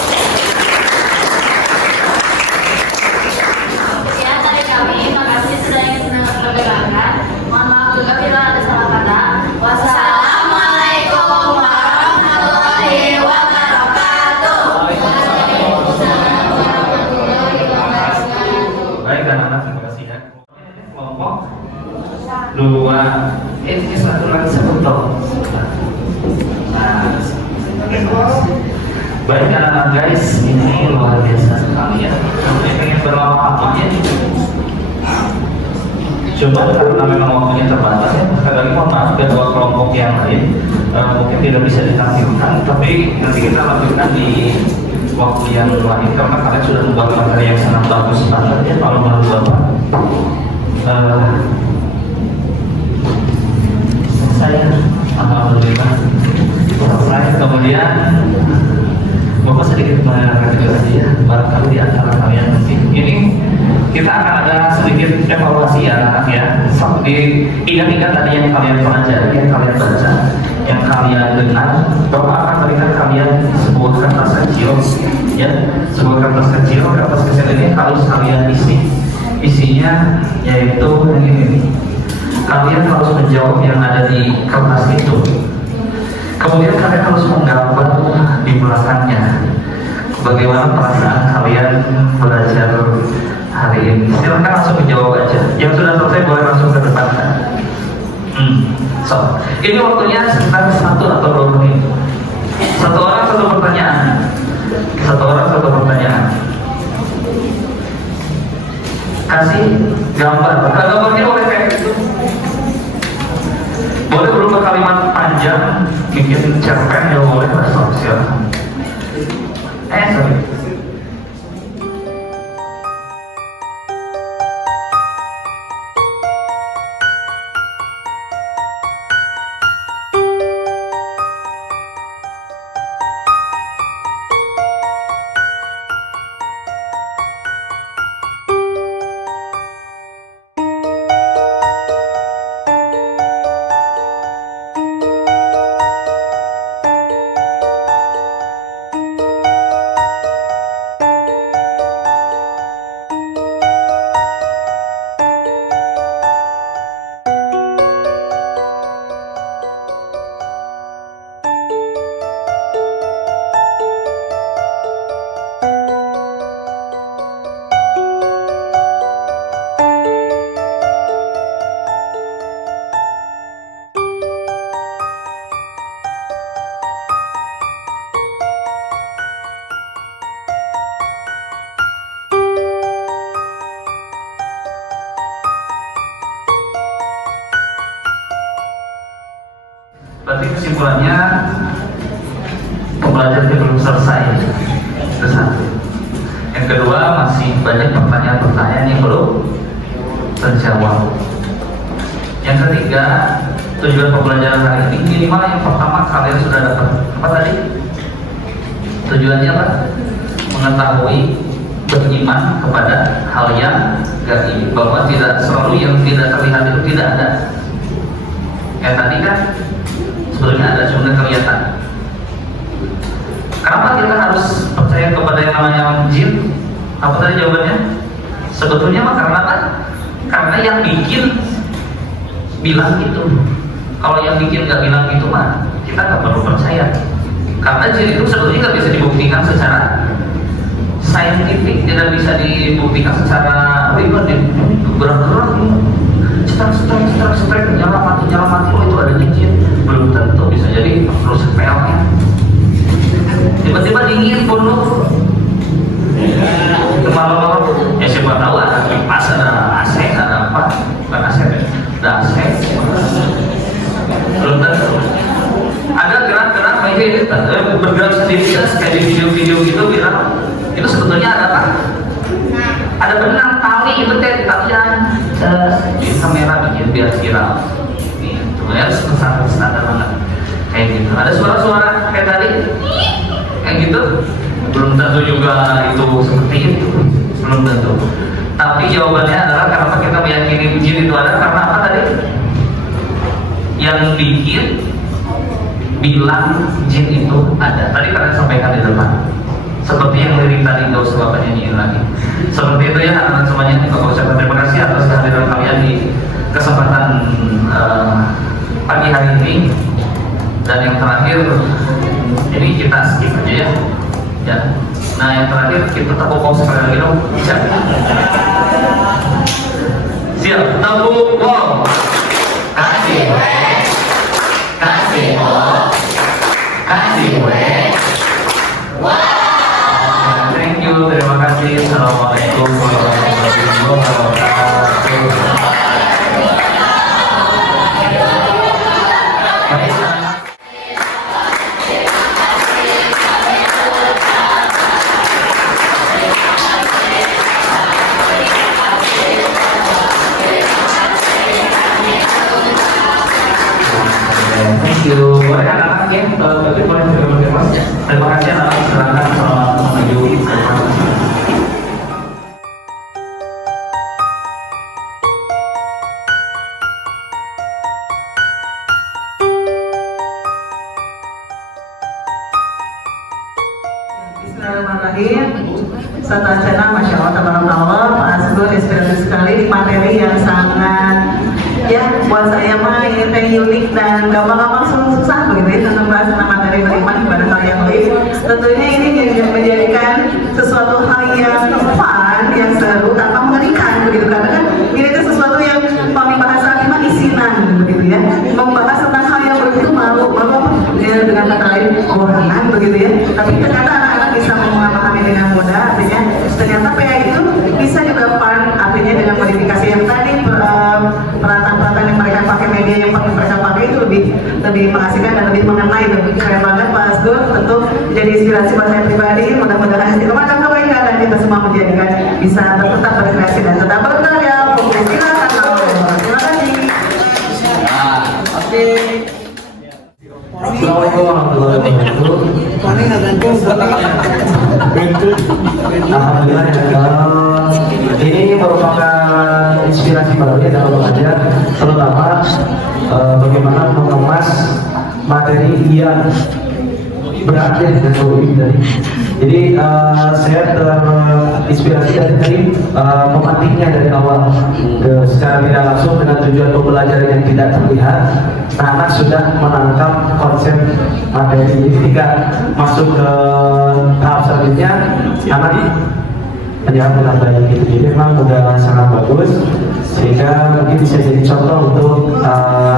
Sekian dari kami, makasih sudah ingin mendengarkan. Mohon maaf juga bila ada salah kata. Wassalamualaikum warahmatullahi wabarakatuh. Baik anak-anak, terima kasih ya. Kelompok 2, ini satu lagi sebut dong. Baik anak-anak guys, ini luar biasa sekali ya. Saya ingin berlama-lama ya. Coba karena memang waktunya terbatas ya, sekali lagi mohon maaf kedua kelompok yang lain mungkin tidak bisa ditampilkan, tapi nanti kita lanjutkan di waktu yang lain karena kalian sudah membuat materi yang sangat bagus banget ya kalau menurut Bapak. Saya alhamdulillah selesai. Kemudian Bapak sedikit mereview aja ya, barangkali di antara kalian mungkin ini kita akan ada sedikit evaluasi ya anak ya. Ingat-ingat tadi yang kalian pelajari, yang kalian baca, yang kalian dengar. Bapak akan berikan kalian sebuah kertas kecil ya, sebuah kertas kecil. Kertas kecil ini harus kalian isi. Isinya yaitu ini. Kalian harus menjawab yang ada di kertas itu. Kemudian kalian harus menggambar di belakangnya bagaimana perasaan kalian belajar hari ini. Silakan langsung menjawab aja. Yang sudah selesai boleh langsung ke depan. So, ini waktunya sekitar 1 atau 2 menit. Satu orang satu pertanyaan. Satu orang satu pertanyaan. Kasih gambar. Gambarnya boleh kayak gitu. Boleh berupa kalimat panjang, bikin cerpen ya boleh, silakan. Sorry. Berarti kesimpulannya pembelajaran belum selesai. Itu satu. Yang kedua masih banyak pertanyaan-pertanyaan yang belum terjawab. Yang ketiga, tujuan pembelajaran hari ini minimal yang pertama kalian sudah dapat apa tadi? Tujuannya apa? Mengetahui, beriman kepada hal yang gaib, bahwa tidak selalu yang tidak terlihat itu tidak ada. Yang tadi kan sebetulnya ada, cuma kelihatan. Kenapa kita harus percaya kepada yang namanya jin? Apa tadi jawabannya? Sebetulnya mah karena apa? Karena yang bikin bilang gitu. Kalau yang bikin nggak bilang gitu mah kita nggak perlu percaya. Karena jin itu sebetulnya nggak bisa dibuktikan secara saintifik, tidak bisa dibuktikan secara pribadi. Gerak-gerak, cetak, nyala mati, oh itu ada jin. Belum tentu, bisa jadi terus sepelnya. Tiba-tiba dingin penuh. Malam-malam, ya siapa tahu ada kipas, ada AC, ada apa? Bukan AC, ada AC. Belum tentu. Ada gerak-gerak, bergerak sendiri, kayak di video-video gitu bilang. Itu sebetulnya ada apa? Ada benang tali itu kayak talian di kamera bikin biar viral. Itu ya sangat standar banget kayak gitu. Ada suara-suara kayak tadi kayak gitu. Belum tentu juga itu seperti itu, belum tentu. Tapi jawabannya adalah kenapa kita meyakini jin itu ada, karena apa tadi? Yang bikin bilang jin itu ada. Tadi kalian sampaikan di depan. Seperti yang lirik tadi, gak usah bapak nyanyiin lagi. Seperti itu ya anak-anak semuanya. Bapak ucapkan terima kasih atas kehadiran kalian di kesempatan pagi hari ini. Dan yang terakhir, ini kita skip aja ya. Nah yang terakhir kita tepuk pause sekali lagi dong. Siap. Siap. Tepuk pause. Kasih we. Kasih oh. Kasih we. Wah. Berarti boleh juga Mas. Terima kasih atas silakan selamat menuju. Bismillahirrahmanirrahim. Satu acara, Masya Allah, tabarakallah, Pak Asgur, inspiratif sekali, materi yang sangat, ya buat saya mah ini teh unik dan gampang-gampang susah begitu ya, tentang bahas tentang materi beriman kepada hal yang lain. Tentunya ini menjadikan sesuatu hal yang fun, yang seru, tanpa mengerikan begitu, karena kan ini itu sesuatu yang kami bahas lagi mah isinan begitu ya, membahas tentang hal yang begitu malu ya, dengan kata lain orangan begitu ya, tapi ternyata anak-anak bisa memahami dengan mudah, artinya ternyata PA itu bisa juga fun, artinya dengan modifikasi yang tadi peralatan-peralatan yang mereka pakai, media yang mereka pakai itu lebih mengasihkan dan lebih mengenai. Keren banget Pak Asgur, tentu jadi inspirasi buat saya pribadi. Mudah-mudahan remaja kebaikan dan kita semua menjadikan bisa tetap berkreasi dan tetap berkarya. Silakan, terima kasih. Oke. Assalamualaikum warahmatullahi wabarakatuh. Alhamdulillah ya. Ini merupakan inspirasi baru ya dalam belajar, terutama bagaimana mengemas materi yang berat ya dan sulit tadi. Jadi saya terinspirasi dari tadi memantiknya dari awal secara tidak langsung dengan tujuan pembelajaran yang tidak terlihat. Anak sudah menangkap konsep materi. Jadi ketika masuk ke tahap selanjutnya, anak menjawab dengan baik gitu. Jadi memang udah sangat bagus, sehingga mungkin bisa jadi contoh untuk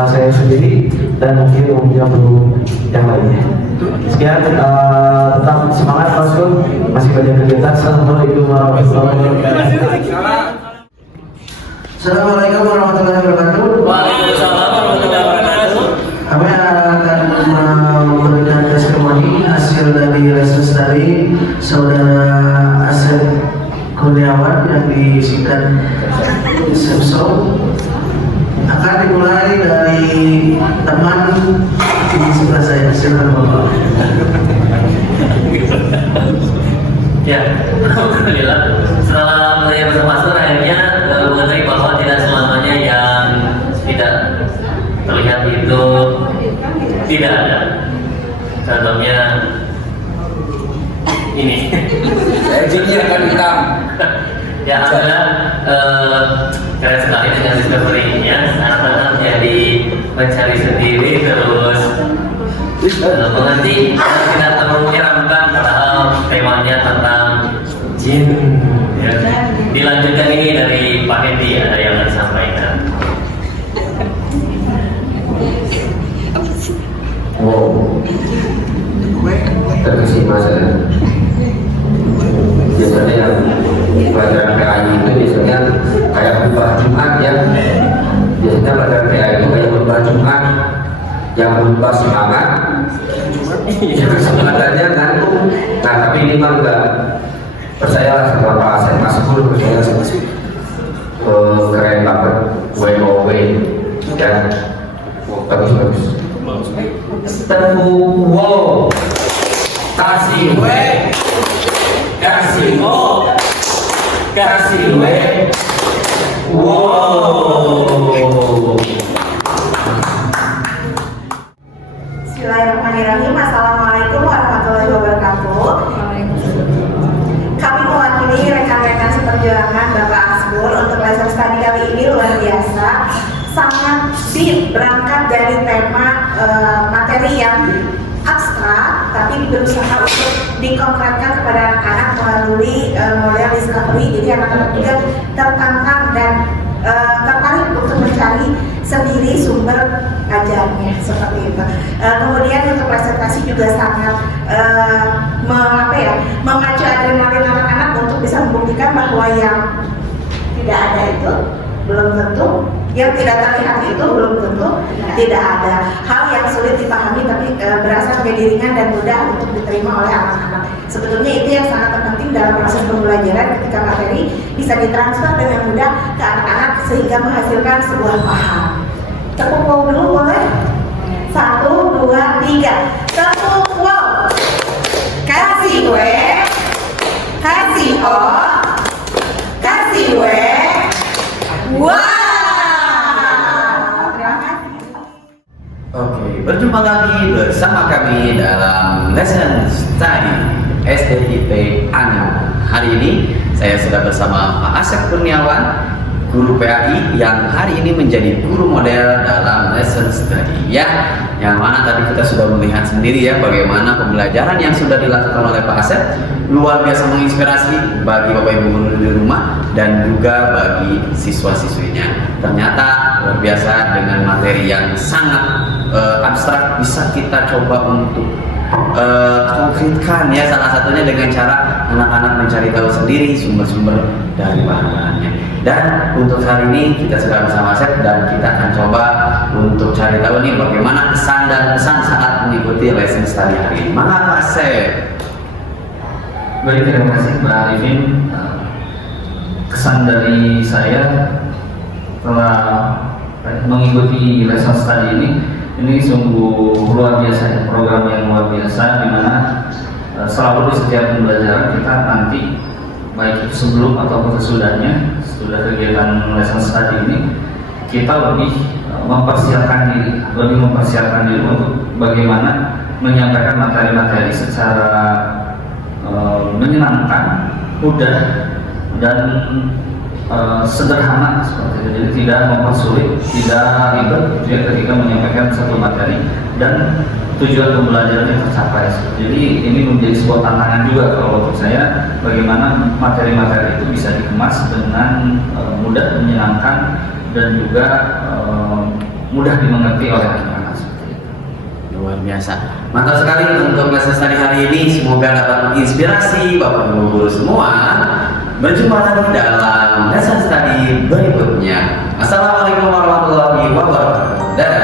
saya sendiri dan mungkin umumnya guru yang lainnya. Sekian, tetap semangat Mas Gun, masih banyak kegiatan. Assalamualaikum warahmatullahi wabarakatuh. Assalamualaikum warahmatullahi wabarakatuh. Waalaikumsalam warahmatullahi wabarakatuh. Kami akan memberikan testimoni hasil dari les tadi saudara Asep Kurniawan yang disingkat Semso. Akan dimulai dari teman di sebelah saya. Silakan Bapak. Ya, alhamdulillah. Setelah melihat bersama akhirnya mengenai bahwa tidak selamanya yang tidak terlihat itu tidak ada. Contohnya ini. Jinnya akan hitam. Ya, ada keren sekali dengan discovery-nya. Anak-anak jadi mencari sendiri terus mengerti dan tidak terlalu menyeramkan, padahal temanya tentang jin. Ya. Dilanjutkan ini dari Pak Hendi, ada yang disampaikan. Wow, terkesima saya. Biasanya yang pelajaran PAI itu biasanya kayak khutbah Jumat ya. Biasanya pelajaran PAI itu kayak khutbah Jumat yang berupa semangat, yang semangatnya ngantuk. Nah tapi ini mah enggak. Percayalah sama Pak Asep Mas Gun, percaya keren banget, WOW dan bagus. Tepu wow, kasih W, kasih O, kasih W, wow. Bismillahirrahmanirrahim. Assalamualaikum warahmatullahi wabarakatuh. Kami mewakili rekan-rekan seperjuangan Bapak Asgur untuk lesson study kali ini luar biasa. Sangat deep, berangkat dari tema materi yang abstrak, tapi berusaha untuk dikonkretkan kepada anak-anak melalui model discovery. Jadi anak-anak juga tertantang dan tertarik untuk mencari sendiri sumber ajarnya seperti itu. Kemudian untuk presentasi juga sangat memacu adrenalin anak-anak untuk bisa membuktikan bahwa yang tidak ada itu belum tentu, yang tidak terlihat itu belum tentu tidak ada. Hal yang sulit dipahami tapi berasa menjadi ringan dan mudah untuk diterima oleh anak-anak. Sebetulnya itu yang sangat terpenting dalam proses pembelajaran, ketika materi bisa ditransfer dengan mudah ke anak-anak sehingga menghasilkan sebuah paham. Tepuk tangan dulu boleh? 1, 2, 3. lagi dalam lesson study SDIP Anu. Hari ini saya sudah bersama Pak Asep Kurniawan, guru PAI yang hari ini menjadi guru model dalam lesson study ya. Yang mana tadi kita sudah melihat sendiri ya bagaimana pembelajaran yang sudah dilakukan oleh Pak Asep luar biasa menginspirasi bagi Bapak Ibu guru di rumah dan juga bagi siswa-siswinya. Ternyata luar biasa dengan materi yang sangat abstrak bisa kita coba untuk konkretkan ya, salah satunya dengan cara anak-anak mencari tahu sendiri sumber-sumber dari bahan-bahannya. Dan untuk hari ini kita sudah bersama Asep dan kita akan coba untuk cari tahu nih bagaimana kesan dan pesan saat mengikuti lesson study hari ini. Maka Pak Asep. Baik, terima kasih Mbak Arifin. Kesan dari saya setelah mengikuti lesson study ini sungguh luar biasa ya, program yang luar biasa di mana selalu di setiap pembelajaran kita nanti baik itu sebelum ataupun sesudahnya sudah kegiatan lesson study ini kita lebih mempersiapkan diri untuk bagaimana menyampaikan materi-materi secara menyenangkan, mudah dan sederhana seperti itu. Jadi tidak mempersulit, tidak ribet ya, ketika menyampaikan satu materi dan tujuan pembelajaran yang tercapai. Jadi ini menjadi sebuah tantangan juga kalau untuk saya bagaimana materi-materi itu bisa dikemas dengan mudah, menyenangkan dan juga mudah dimengerti oleh anak-anak. Luar biasa, mantap sekali untuk lesson study hari ini. Semoga dapat menginspirasi Bapak Ibu guru semua. Berjumpa lagi dalam lesson study berikutnya. Assalamualaikum warahmatullahi wabarakatuh. Dadah.